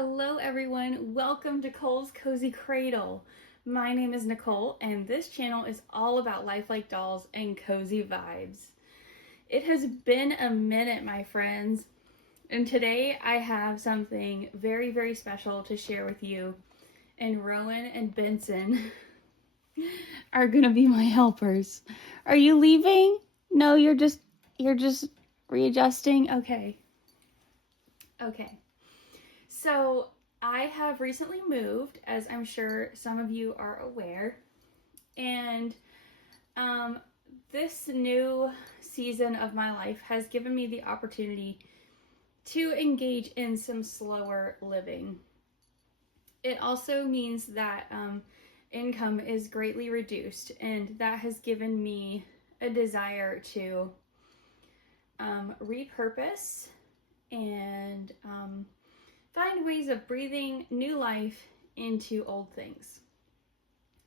Hello everyone, welcome to Cole's Cozy Cradle. My name is Nicole and this channel is all about lifelike dolls and cozy vibes. It has been a minute, my friends, and today I have something very, very special to share with you, and Rowan and Benson are gonna be my helpers. Are you leaving? No, you're just readjusting? Okay. So I have recently moved, as I'm sure some of you are aware, and this new season of my life has given me the opportunity to engage in some slower living. It also means that income is greatly reduced, and that has given me a desire to repurpose and find ways of breathing new life into old things.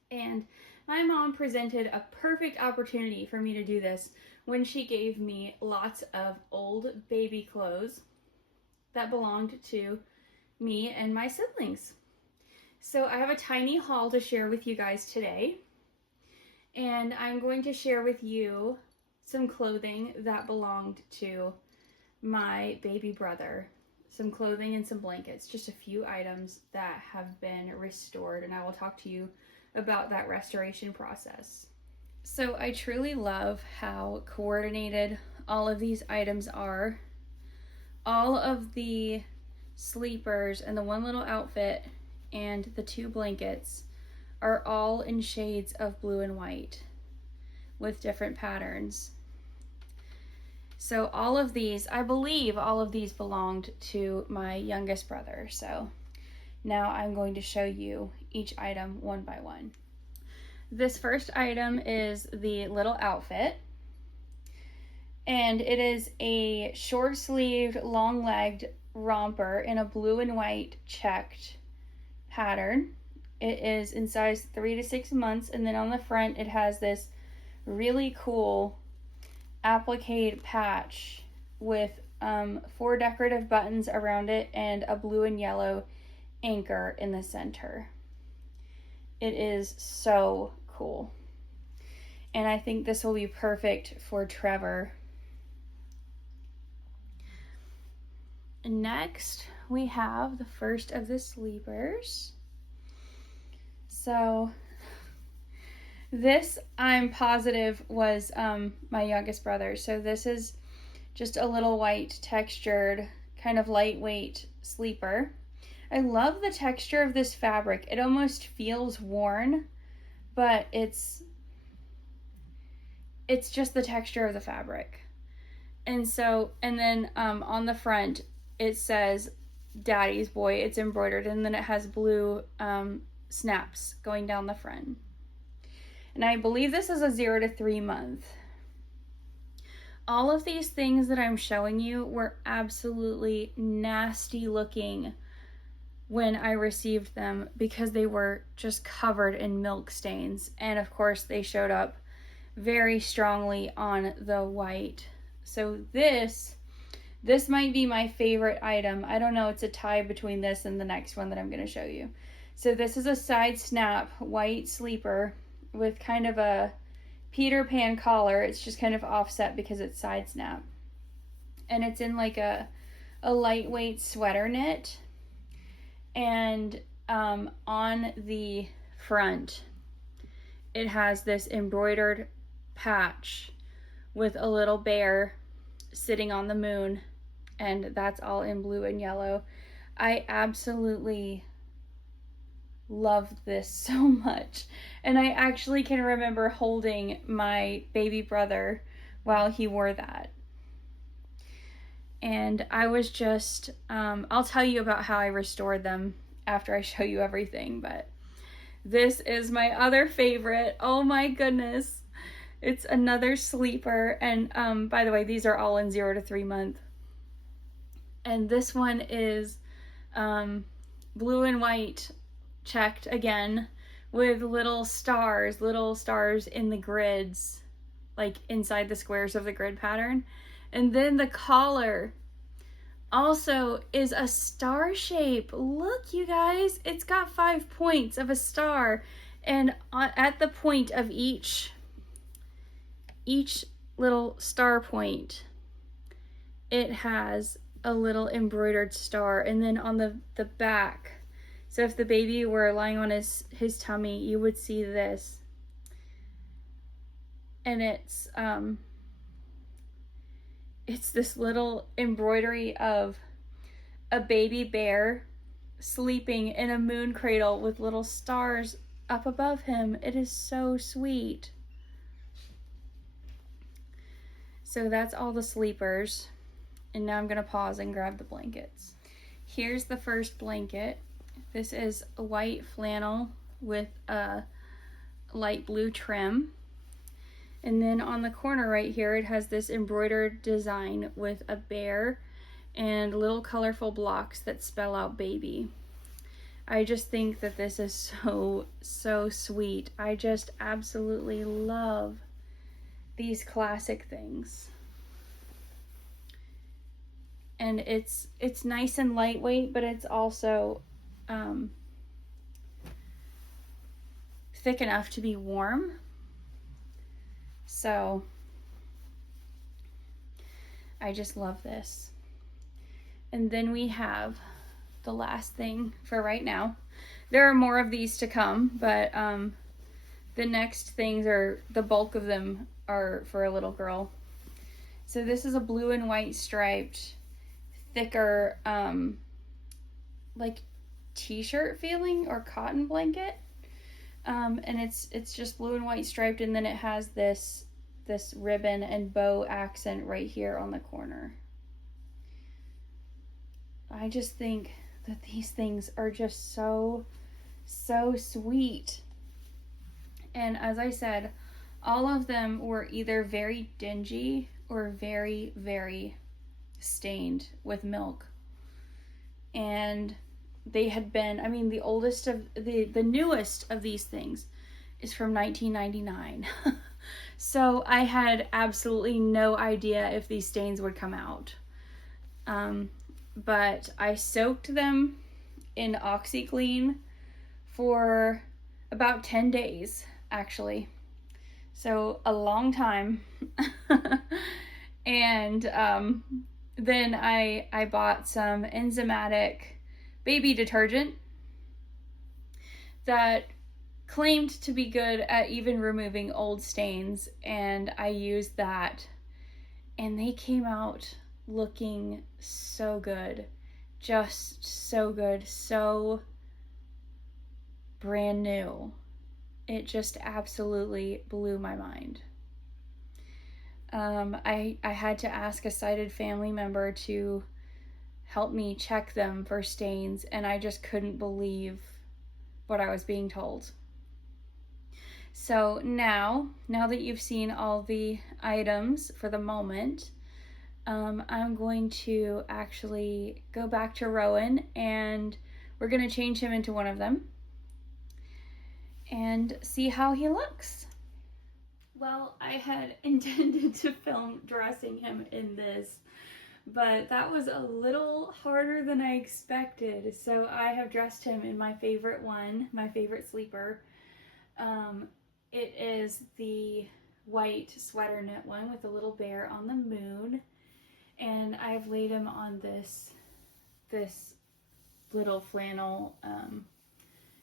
And my mom presented a perfect opportunity for me to do this when she gave me lots of old baby clothes that belonged to me and my siblings. So I have a tiny haul to share with you guys today, and I'm going to share with you some clothing that belonged to my baby brother. Some clothing and some blankets, just a few items that have been restored, and I will talk to you about that restoration process. So I truly love how coordinated all of these items are. All of the sleepers and the one little outfit and the two blankets are all in shades of blue and white with different patterns. So all of these, I believe all of these belonged to my youngest brother. So now I'm going to show you each item one by one. This first item is the little outfit, and it is a short-sleeved, long-legged romper in a blue and white checked pattern. It is in size 3 to 6 months, and then on the front it has this really cool applique patch with 4 decorative buttons around it and a blue and yellow anchor in the center. It is so cool, and I think this will be perfect for Trevor. Next, we have the first of the sleepers. So this, I'm positive, was my youngest brother. So this is just a little white textured, kind of lightweight sleeper. I love the texture of this fabric. It almost feels worn, but it's just the texture of the fabric. And then on the front, it says Daddy's Boy. It's embroidered, and then it has blue snaps going down the front. And I believe this is a 0 to 3 month. All of these things that I'm showing you were absolutely nasty looking when I received them because they were just covered in milk stains. And of course they showed up very strongly on the white. So this might be my favorite item. I don't know, it's a tie between this and the next one that I'm going to show you. So this is a side snap white sleeper with kind of a Peter Pan collar. It's just kind of offset because it's side snap. And it's in like a lightweight sweater knit. And on the front, it has this embroidered patch with a little bear sitting on the moon. And that's all in blue and yellow. I absolutely love this so much, and I actually can remember holding my baby brother while he wore that, and I was just I'll tell you about how I restored them after I show you everything, but this is my other favorite. Oh my goodness, it's another sleeper, and by the way, these are all in 0 to 3 month, and this one is blue and white checked again with little stars in the grids, like inside the squares of the grid pattern. And then the collar also is a star shape. Look, you guys, it's got 5 points of a star, and at the point of each little star point, it has a little embroidered star. And then on the back, so if the baby were lying on his tummy, you would see this. And it's this little embroidery of a baby bear sleeping in a moon cradle with little stars up above him. It is so sweet. So that's all the sleepers. And now I'm gonna pause and grab the blankets. Here's the first blanket. This is a white flannel with a light blue trim. And then on the corner right here, it has this embroidered design with a bear and little colorful blocks that spell out baby. I just think that this is so sweet. I just absolutely love these classic things. And it's nice and lightweight, but it's also thick enough to be warm. So I just love this. And then we have the last thing for right now. There are more of these to come, but the next things are, the bulk of them are for a little girl. So this is a blue and white striped, thicker, like t-shirt feeling or cotton blanket. And it's just blue and white striped, and then it has this ribbon and bow accent right here on the corner. I just think that these things are just so sweet. And as I said, all of them were either very dingy or very stained with milk. And they had been, I mean, the oldest of the newest of these things is from 1999. So I had absolutely no idea if these stains would come out. But I soaked them in OxyClean for about 10 days, actually. So a long time. And then I bought some enzymatic baby detergent that claimed to be good at even removing old stains, and I used that, and they came out looking so good. Just so good, so brand new. It just absolutely blew my mind. I had to ask a sighted family member to help me check them for stains, and I just couldn't believe what I was being told. So now that you've seen all the items for the moment, I'm going to actually go back to Rowan, and we're going to change him into one of them and see how he looks. Well, I had intended to film dressing him in this, but that was a little harder than I expected. So I have dressed him in my favorite one, my favorite sleeper. It is the white sweater knit one with a little bear on the moon. And I've laid him on this little flannel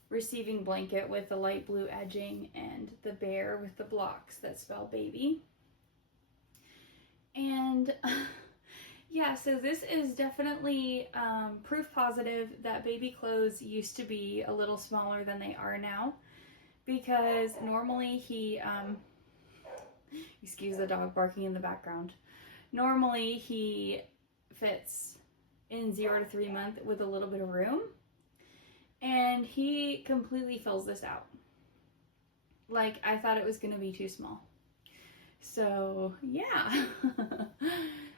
receiving blanket with the light blue edging and the bear with the blocks that spell baby. And yeah, so this is definitely proof positive that baby clothes used to be a little smaller than they are now, because normally he, excuse the dog barking in the background, normally he fits in 0 to 3 months with a little bit of room, and he completely fills this out. Like, I thought it was going to be too small. So, yeah.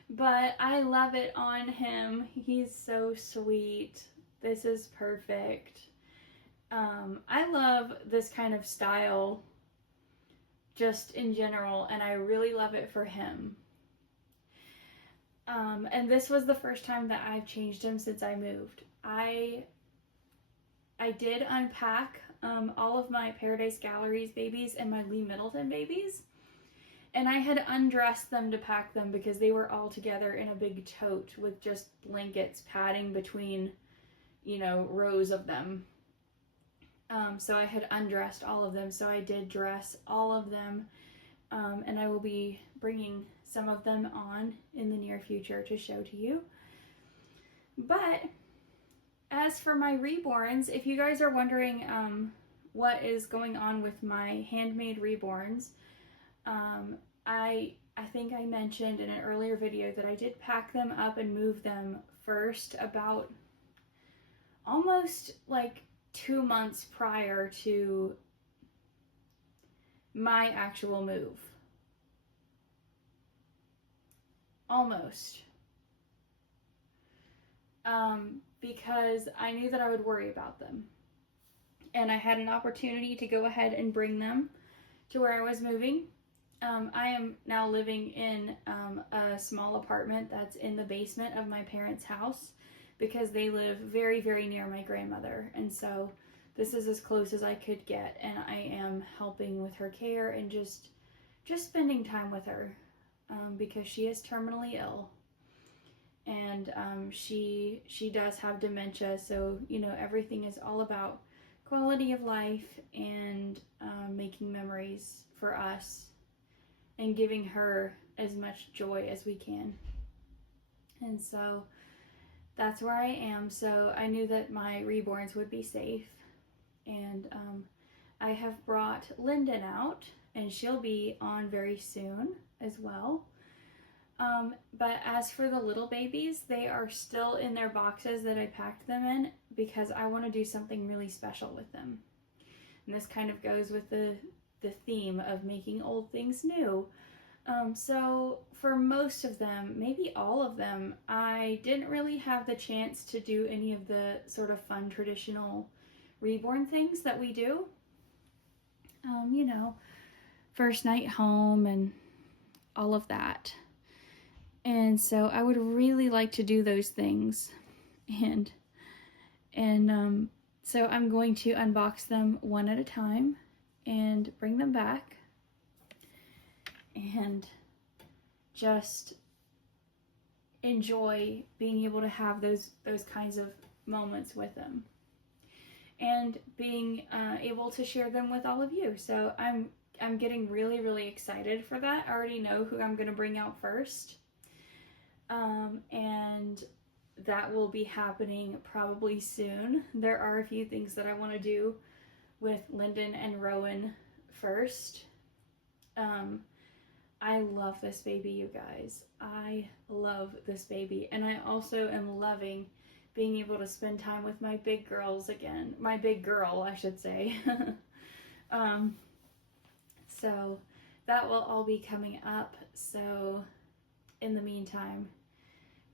But I love it on him. He's so sweet. This is perfect. I love this kind of style just in general, and I really love it for him. And this was the first time that I've changed him since I moved. I did unpack all of my Paradise Galleries babies and my Lee Middleton babies. And I had undressed them to pack them because they were all together in a big tote with just blankets padding between, rows of them. So I had undressed all of them. So I did dress all of them. And I will be bringing some of them on in the near future to show to you. But as for my reborns, if you guys are wondering what is going on with my handmade reborns, I think I mentioned in an earlier video that I did pack them up and move them first about almost like 2 months prior to my actual move. Almost. Because I knew that I would worry about them. And I had an opportunity to go ahead and bring them to where I was moving. I am now living in a small apartment that's in the basement of my parents' house because they live very, very near my grandmother. And so this is as close as I could get. And I am helping with her care and just spending time with her because she is terminally ill. And she does have dementia. So, everything is all about quality of life and making memories for us and giving her as much joy as we can. And so that's where I am. So I knew that my reborns would be safe. And I have brought Lyndon out, and she'll be on very soon as well. But as for the little babies, they are still in their boxes that I packed them in because I want to do something really special with them. And this kind of goes with the theme of making old things new. So for most of them, maybe all of them, I didn't really have the chance to do any of the sort of fun traditional reborn things that we do. First night home and all of that. And so I would really like to do those things. And so I'm going to unbox them one at a time and bring them back and just enjoy being able to have those kinds of moments with them and being able to share them with all of you. So I'm getting really, really excited for that. I already know who I'm going to bring out first. And that will be happening probably soon. There are a few things that I want to do with Lyndon and Rowan first. I love this baby, you guys. I love this baby. And I also am loving being able to spend time with my big girls again. My big girl, I should say. So that will all be coming up. So in the meantime,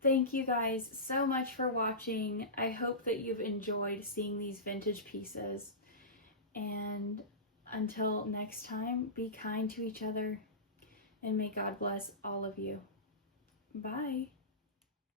thank you guys so much for watching. I hope that you've enjoyed seeing these vintage pieces. And until next time, be kind to each other and may God bless all of you. Bye.